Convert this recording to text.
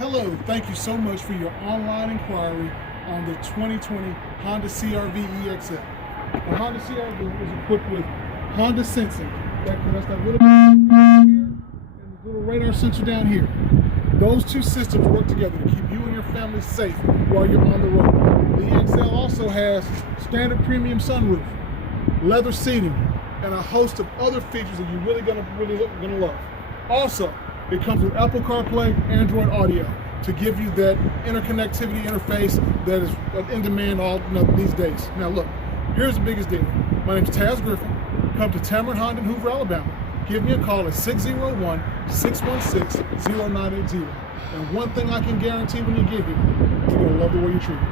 Hello, thank you so much for your online inquiry on the 2020 Honda CRV EXL. The Honda CRV is equipped with Honda sensing. That's that little bit here and the little radar sensor down here. Those two systems work together to keep you and your family safe while you're on the road. The EXL also has standard premium sunroof, leather seating, and a host of other features that you're really gonna love. Also, it comes with Apple CarPlay, Android Audio to give you that interconnectivity interface that is in demand these days. Now look, here's the biggest deal. My name is Taz Griffin. Come to Tameron Honda in Hoover, Alabama. Give me a call at 601-616-0980. And one thing I can guarantee when you get here, you're gonna love the way you're treated.